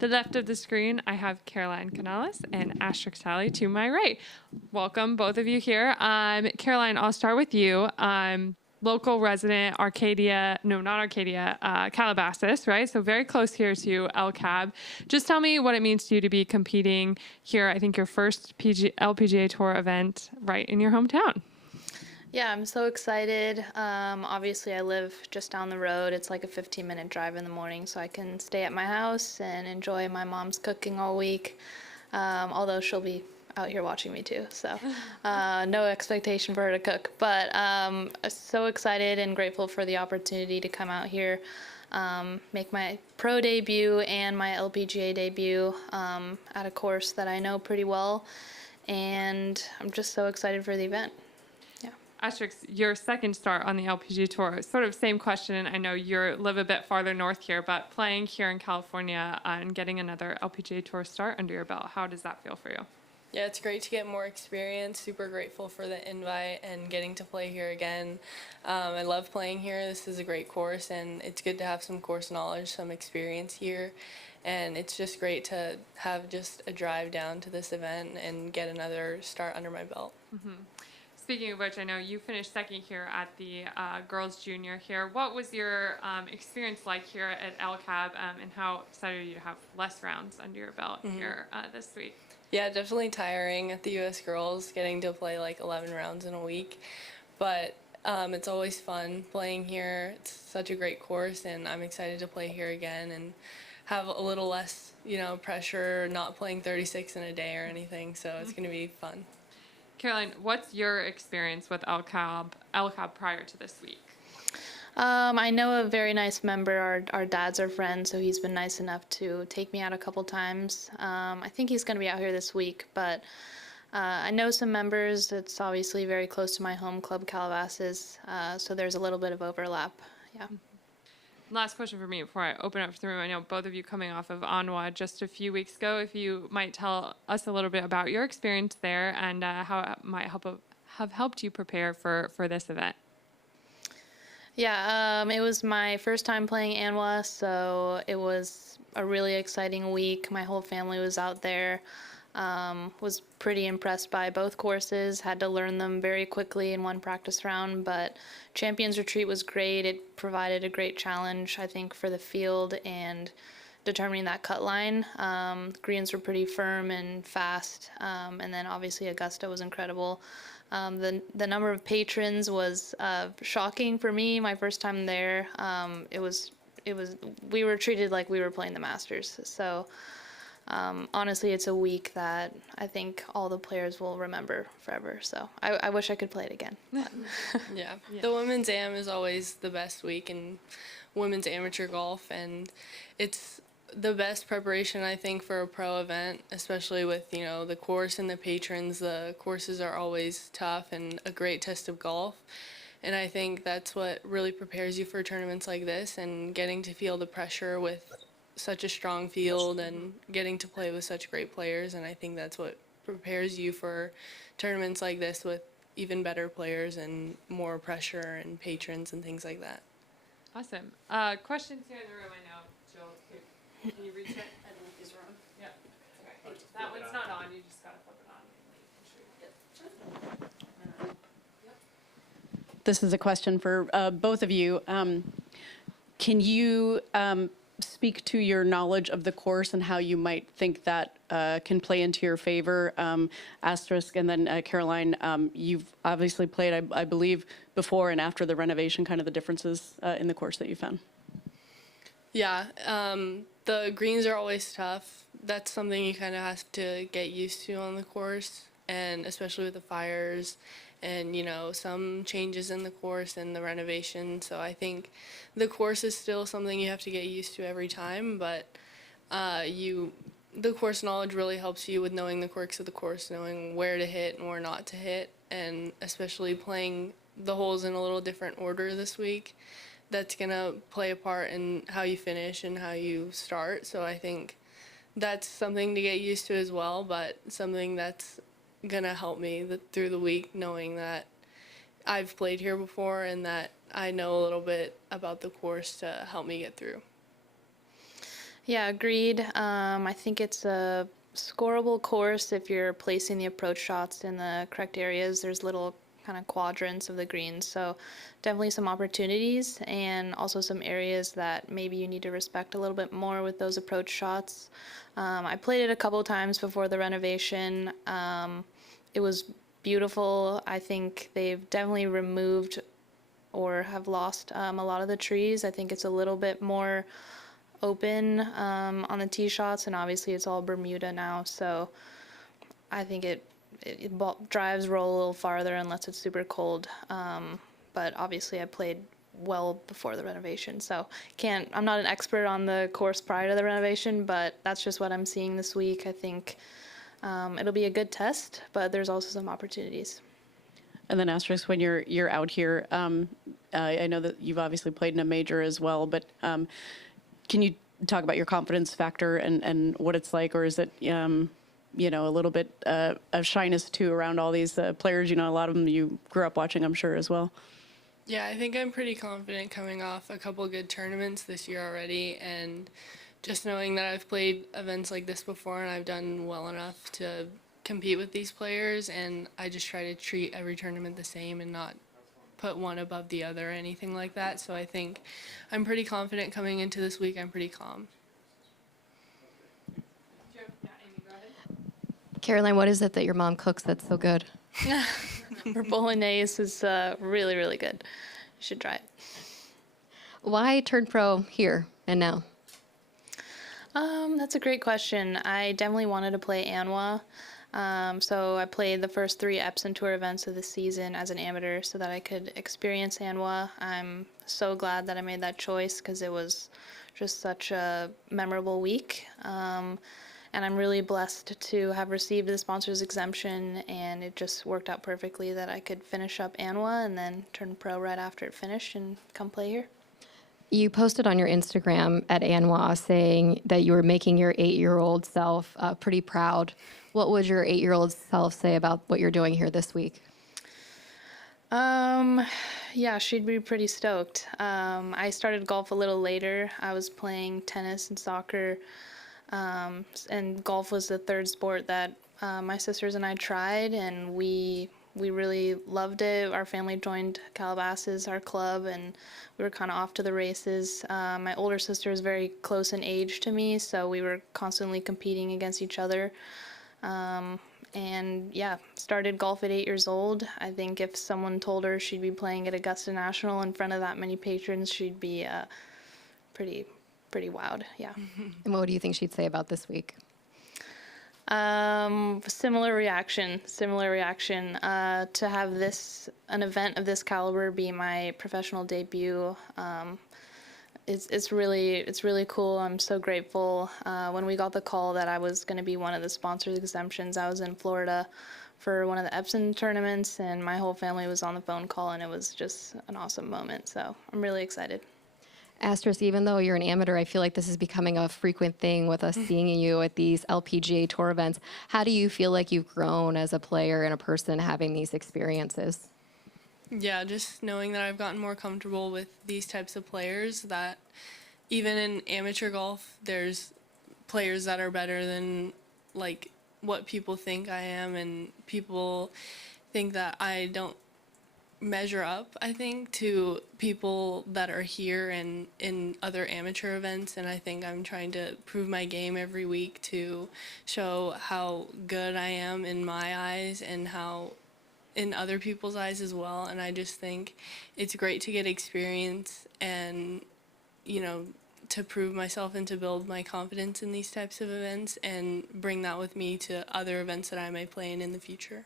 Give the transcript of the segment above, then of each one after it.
the left of the screen, I have Canales and Asterisk Talley to my right. Welcome, both of you here. Caroline, I'll start with you. Local resident, Calabasas, right? So very close here to El Cab. Just tell me what it means to you to be competing here. I think your first LPGA Tour event right in your hometown. Yeah, I'm so excited. Obviously, I live just down the road. It's like a 15-minute drive in the morning, so I can stay at my house and enjoy my mom's cooking all week, although she'll be out here watching me too, so no expectation for her to cook. But so excited and grateful for the opportunity to come out here, make my pro debut and my LPGA debut at a course that I know pretty well, and I'm just so excited for the event. Asterisk, your second start on the LPGA Tour, sort of same question. I know you live a bit farther north here, but playing here in California and getting another LPGA Tour start under your belt, how does that feel for you? Yeah, it's great to get more experience. Super grateful for the invite and getting to play here again. I love playing here. This is a great course, and it's good to have some course knowledge, some experience here. And it's just great to have just a drive down to this event and get another start under my belt. Mm-hmm. Speaking of which, I know you finished second here at the girls junior here. What was your experience like here at El Cab, and how excited are you to have less rounds under your belt here this week? Yeah, definitely tiring at the U.S. girls, getting to play like 11 rounds in a week. But it's always fun playing here. It's such a great course, and I'm excited to play here again and have a little less, pressure, not playing 36 in a day or anything. So it's going to be fun. Caroline, what's your experience with El Cab prior to this week? I know a very nice member. Our dads are friends, so he's been nice enough to take me out a couple times. I think he's going to be out here this week, but I know some members. It's obviously very close to my home club, Calabasas, so there's a little bit of overlap. Yeah. Last question for me before I open up the room. I know both of you coming off of ANWA just a few weeks ago. If you might tell us a little bit about your experience there and how it might have helped you prepare for this event. Yeah, it was my first time playing ANWA, so it was a really exciting week. My whole family was out there. Was pretty impressed by both courses, had to learn them very quickly in one practice round, but Champions Retreat was great. It provided a great challenge, I think, for the field and determining that cut line. Greens were pretty firm and fast, and then obviously Augusta was incredible. The number of patrons was shocking for me. My first time there, we were treated like we were playing the Masters. So honestly, it's a week that I think all the players will remember forever. So I wish I could play it again. Yeah, the women's AM is always the best week in women's amateur golf, and it's the best preparation, I think, for a pro event, especially with, the course and the patrons. The courses are always tough and a great test of golf. And I think that's what really prepares you for tournaments like this, and getting to feel the pressure with such a strong field and getting to play with such great players. And I think that's what prepares you for tournaments like this with even better players and more pressure and patrons and things like that. Awesome. Questions here in the room, I know. Jill, can you reach it? I don't know if these are on. Yep. Okay. That one's not on. You just got to flip it on. This is a question for both of you. Can you speak to your knowledge of the course and how you might think that can play into your favor? Asterisk, and then Caroline, you've obviously played, I believe, before and after the renovation, kind of the differences in the course that you found. Yeah, the greens are always tough. That's something you kind of have to get used to on the course, and especially with the fires and, some changes in the course and the renovation. So I think the course is still something you have to get used to every time, but the course knowledge really helps you with knowing the quirks of the course, knowing where to hit and where not to hit, and especially playing the holes in a little different order this week. That's going to play a part in how you finish and how you start. So I think that's something to get used to as well, but something that's going to help me through the week, knowing that I've played here before and that I know a little bit about the course to help me get through. Yeah, agreed. I think it's a scoreable course if you're placing the approach shots in the correct areas. There's little kind of quadrants of the greens, so definitely some opportunities and also some areas that maybe you need to respect a little bit more with those approach shots. I played it a couple times before the renovation. It was beautiful. I think they've definitely removed or have lost a lot of the trees. I think it's a little bit more open on the tee shots, and obviously it's all Bermuda now, so I think drives roll a little farther unless it's super cold. But obviously I played well before the renovation, so I'm not an expert on the course prior to the renovation, but that's just what I'm seeing this week. I think it'll be a good test, but there's also some opportunities. And then Asterisk, when you're out here, I know that you've obviously played in a major as well, but can you talk about your confidence factor and what it's like, or is it, a little bit of shyness too around all these players? A lot of them you grew up watching, I'm sure, as well. Yeah, I think I'm pretty confident coming off a couple good tournaments this year already, and just knowing that I've played events like this before and I've done well enough to compete with these players, and I just try to treat every tournament the same and not put one above the other or anything like that. So I think I'm pretty confident coming into this week. I'm pretty calm. Caroline, what is it that your mom cooks that's so good? Her bolognese is really, really good. You should try it. Why turn pro here and now? That's a great question. I definitely wanted to play ANWA. So I played the first 3 Epson Tour events of the season as an amateur so that I could experience ANWA. I'm so glad that I made that choice because it was just such a memorable week. And I'm really blessed to have received the sponsor's exemption, and it just worked out perfectly that I could finish up ANWA and then turn pro right after it finished and come play here. You posted on your Instagram at ANWA saying that you were making your 8-year-old self pretty proud. What would your 8-year-old self say about what you're doing here this week? Yeah, she'd be pretty stoked. I started golf a little later. I was playing tennis and soccer, and golf was the 3rd sport that my sisters and I tried, and we really loved it. Our family joined Calabasas, our club, and we were kind of off to the races. My older sister is very close in age to me, so we were constantly competing against each other. And yeah, started golf at 8 years old. I think if someone told her she'd be playing at Augusta National in front of that many patrons, she'd be pretty wowed, yeah. And what do you think she'd say about this week? Similar reaction. To have an event of this caliber be my professional debut. It's really cool. I'm so grateful. When we got the call that I was going to be one of the sponsors exemptions, I was in Florida for one of the Epson tournaments, and my whole family was on the phone call, and it was just an awesome moment. So I'm really excited. Asterisk, even though you're an amateur, I feel like this is becoming a frequent thing with us seeing you at these LPGA Tour events. How do you feel like you've grown as a player and a person having these experiences? Yeah, just knowing that I've gotten more comfortable with these types of players, that even in amateur golf, there's players that are better than like what people think I am, and people think that I don't measure up, I think, to people that are here and in other amateur events, and I think I'm trying to prove my game every week to show how good I am in my eyes and how in other people's eyes as well. And I just think it's great to get experience and, to prove myself and to build my confidence in these types of events and bring that with me to other events that I may play in the future.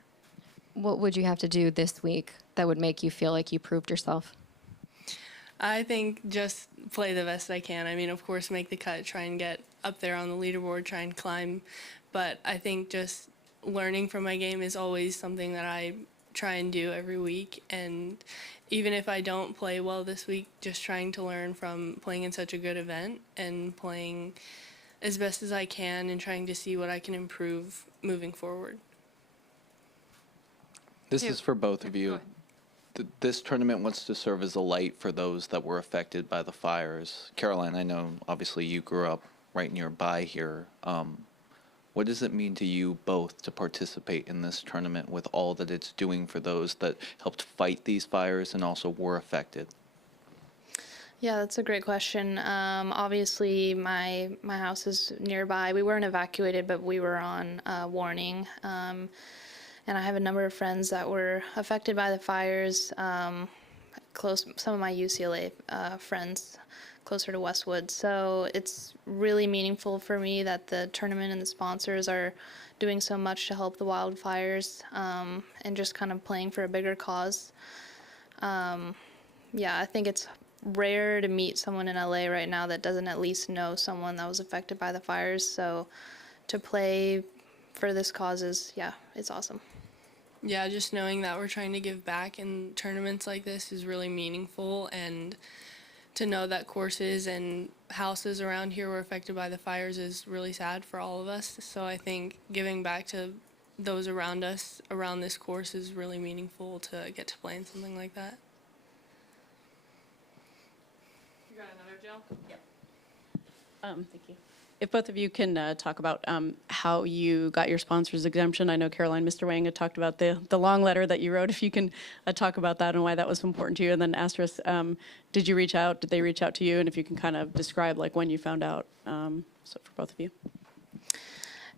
What would you have to do this week that would make you feel like you proved yourself? I think just play the best I can. I mean, of course, make the cut, try and get up there on the leaderboard, try and climb. But I think just learning from my game is always something that I try and do every week. And even if I don't play well this week, just trying to learn from playing in such a good event and playing as best as I can and trying to see what I can improve moving forward. This is for both of you. This tournament wants to serve as a light for those that were affected by the fires. Caroline, I know obviously you grew up right nearby here. What does it mean to you both to participate in this tournament with all that it's doing for those that helped fight these fires and also were affected? Yeah, that's a great question. Obviously, my house is nearby. We weren't evacuated, but we were on warning. And I have a number of friends that were affected by the fires. Some of my UCLA friends closer to Westwood. So it's really meaningful for me that the tournament and the sponsors are doing so much to help the wildfires, and just kind of playing for a bigger cause. Yeah, I think it's rare to meet someone in LA right now that doesn't at least know someone that was affected by the fires. So to play for this cause is, yeah, it's awesome. Yeah, just knowing that we're trying to give back in tournaments like this is really meaningful, and to know that courses and houses around here were affected by the fires is really sad for all of us. So I think giving back to those around us around this course is really meaningful to get to play in something like that. You got another, Jill? Yep. Thank you. If both of you can talk about how you got your sponsor's exemption. I know Caroline, Mr. Wang had talked about the long letter that you wrote. If you can talk about that and why that was so important to you. And then Asterisk, did you reach out? Did they reach out to you? And if you can kind of describe like when you found out, so for both of you.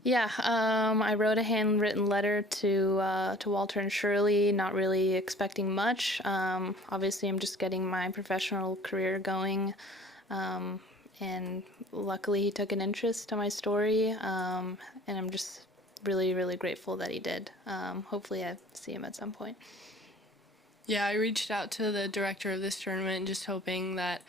Yeah, I wrote a handwritten letter to Walter and Shirley, not really expecting much. Obviously, I'm just getting my professional career going. And luckily he took an interest to my story, and I'm just really, really grateful that he did. Hopefully I see him at some point. Yeah, I reached out to the director of this tournament just hoping that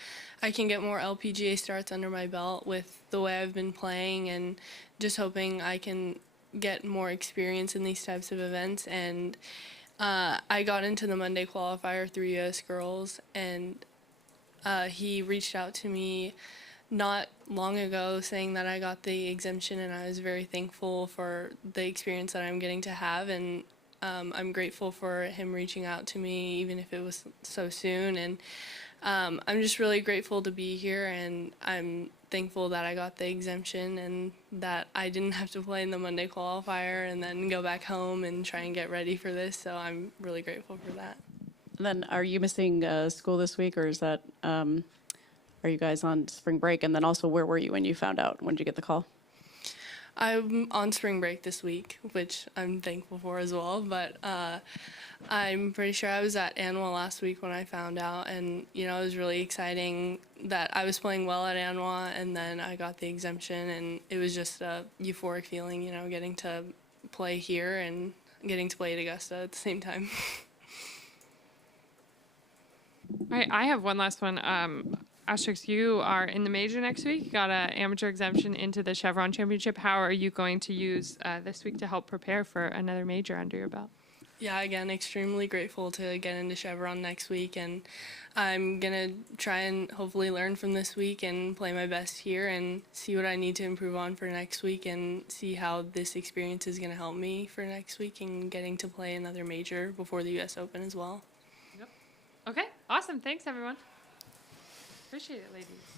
I can get more LPGA starts under my belt with the way I've been playing, and just hoping I can get more experience in these types of events. And I got into the Monday qualifier through US Girls, and he reached out to me not long ago saying that I got the exemption, and I was very thankful for the experience that I'm getting to have, and I'm grateful for him reaching out to me even if it was so soon. And I'm just really grateful to be here, and I'm thankful that I got the exemption and that I didn't have to play in the Monday qualifier and then go back home and try and get ready for this, so I'm really grateful for that. And then are you missing school this week, or is that, are you guys on spring break? And then also, where were you when you found out? When did you get the call? I'm on spring break this week, which I'm thankful for as well, but I'm pretty sure I was at ANWA last week when I found out, and it was really exciting that I was playing well at ANWA, and then I got the exemption, and it was just a euphoric feeling, getting to play here and getting to play at Augusta at the same time. All right, I have one last one. Asterisk, you are in the major next week. You got an amateur exemption into the Chevron Championship. How are you going to use this week to help prepare for another major under your belt? Yeah, again, extremely grateful to get into Chevron next week, and I'm going to try and hopefully learn from this week and play my best here and see what I need to improve on for next week, and see how this experience is going to help me for next week and getting to play another major before the US Open as well. Yep. Okay, awesome. Thanks, everyone. Appreciate it, ladies.